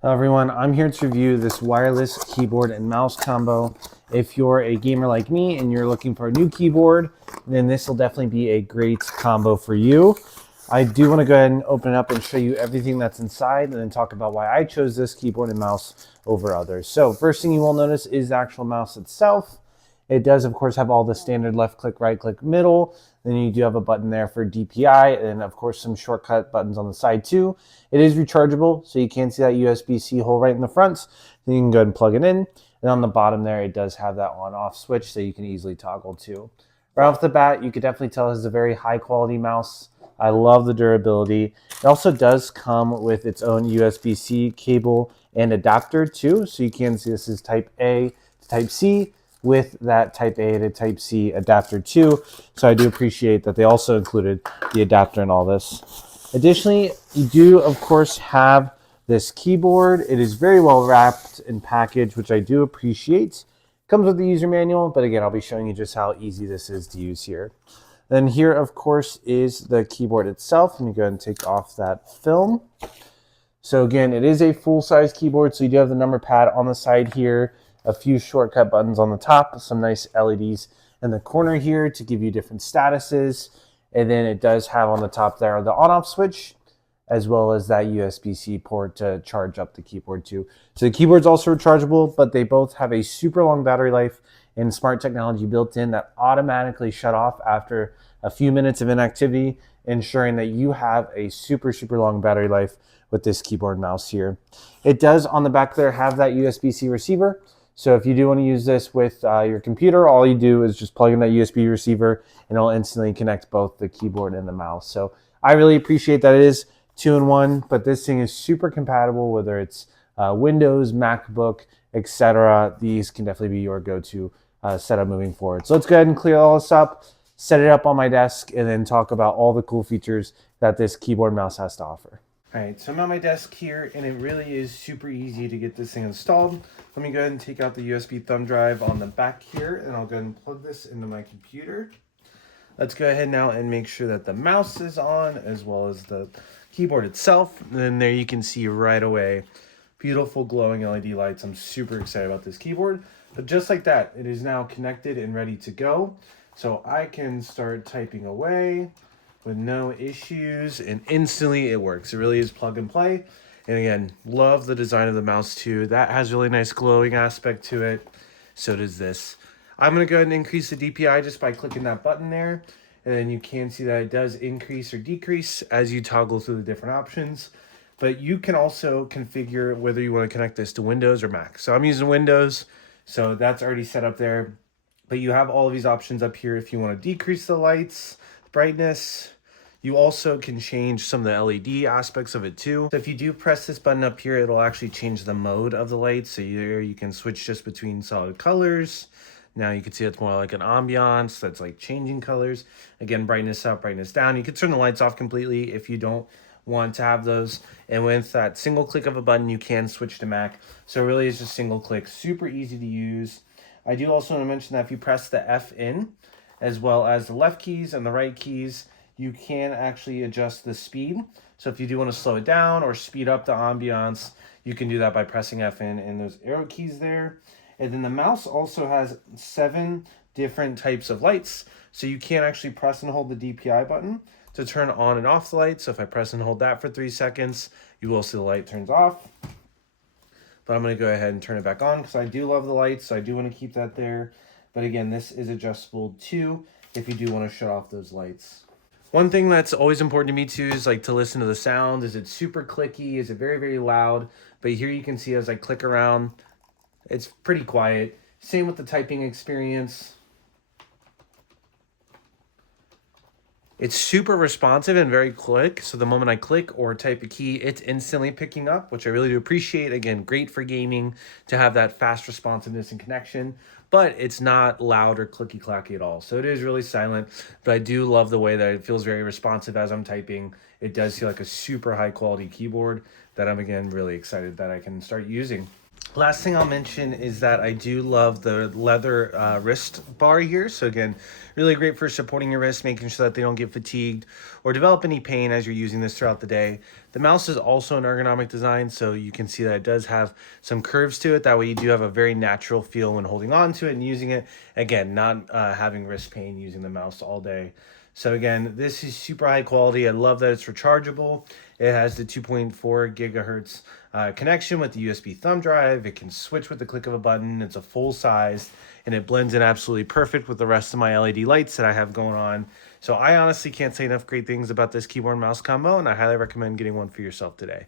Hello everyone, I'm here to review this wireless keyboard and mouse combo. If you're a gamer like me and you're looking for a new keyboard, then this will definitely be a great combo for you. I do want to go ahead and open it up and show you everything that's inside and then talk about why I chose this keyboard and mouse over others. So first thing you will notice is the actual mouse itself. It does, of course, have all the standard left click, right click, middle. Then you do have a button there for DPI and, of course, some shortcut buttons on the side, too. It is rechargeable, so you can see that USB-C hole right in the front. Then you can go ahead and plug it in. And on the bottom there, it does have that on-off switch, so you can easily toggle, too. Right off the bat, you could definitely tell this is a very high-quality mouse. I love the durability. It also does come with its own USB-C cable and adapter, too. So you can see this is Type A to Type C, with that Type A to Type C adapter too. So I do appreciate that they also included the adapter in all this. Additionally, you do, of course, have this keyboard. It is very well wrapped and packaged, which I do appreciate. Comes with the user manual, but again, I'll be showing you just how easy this is to use here. Then here, of course, is the keyboard itself. Let me go ahead and take off that film. So again, it is a full-size keyboard, so you do have the number pad on the side here, a few shortcut buttons on the top, some nice LEDs in the corner here to give you different statuses. And then it does have on the top there the on-off switch, as well as that USB-C port to charge up the keyboard too. So the keyboard's also rechargeable, but they both have a super long battery life and smart technology built in that automatically shut off after a few minutes of inactivity, ensuring that you have a super long battery life with this keyboard mouse here. It does on the back there have that USB-C receiver. So if you do want to use this with your computer, all you do is just plug in that USB receiver and it'll instantly connect both the keyboard and the mouse. So I really appreciate that it is 2-in-1, but this thing is super compatible, whether it's Windows, MacBook, etc. These can definitely be your go-to setup moving forward. So let's go ahead and clear all this up, set it up on my desk, and then talk about all the cool features that this keyboard mouse has to offer. All right, so I'm at my desk here, and it really is super easy to get this thing installed. Let me go ahead and take out the USB thumb drive on the back here, and I'll go ahead and plug this into my computer. Let's go ahead now and make sure that the mouse is on, as well as the keyboard itself. And then there you can see right away, beautiful glowing LED lights. I'm super excited about this keyboard. But just like that, it is now connected and ready to go. So I can start typing away with no issues, and instantly it works. It really is plug and play. And again, love the design of the mouse too. That has really nice glowing aspect to it. So does this. I'm going to go ahead and increase the DPI just by clicking that button there. And then you can see that it does increase or decrease as you toggle through the different options. But you can also configure whether you want to connect this to Windows or Mac. So I'm using Windows, so that's already set up there. But you have all of these options up here if you want to decrease the lights, brightness. You also can change some of the LED aspects of it too. So if you do press this button up here, it'll actually change the mode of the light. So you can switch just between solid colors. Now you can see it's more like an ambiance that's like changing colors. Again, brightness up, brightness down. You can turn the lights off completely if you don't want to have those. And with that single click of a button, you can switch to Mac. So really it's just single click, super easy to use. I do also want to mention that if you press the F in, as well as the left keys and the right keys, you can actually adjust the speed. So if you do want to slow it down or speed up the ambiance, you can do that by pressing F in and those arrow keys there. And then the mouse also has 7 different types of lights. So you can actually press and hold the DPI button to turn on and off the light. So if I press and hold that for 3 seconds, you will see the light turns off. But I'm going to go ahead and turn it back on because I do love the lights, so I do want to keep that there. But again, this is adjustable too if you do want to shut off those lights. One thing that's always important to me too is like to listen to the sound. Is it super clicky? Is it very loud? But here you can see as I click around, it's pretty quiet. Same with the typing experience. It's super responsive and very quick. So the moment I click or type a key, it's instantly picking up, which I really do appreciate. Again, great for gaming to have that fast responsiveness and connection, but it's not loud or clicky clacky at all. So it is really silent, but I do love the way that it feels very responsive as I'm typing. It does feel like a super high quality keyboard that I'm again really excited that I can start using. Last thing I'll mention is that I do love the leather wrist bar here. So again, really great for supporting your wrists, making sure that they don't get fatigued or develop any pain as you're using this throughout the day. The mouse is also an ergonomic design, so you can see that it does have some curves to it. That way you do have a very natural feel when holding on to it and using it. Again, not having wrist pain using the mouse all day. So again, this is super high quality. I love that it's rechargeable. It has the 2.4 gigahertz connection with the USB thumb drive. It can switch with the click of a button. It's a full size and it blends in absolutely perfect with the rest of my LED lights that I have going on. So I honestly can't say enough great things about this keyboard and mouse combo, and I highly recommend getting one for yourself today.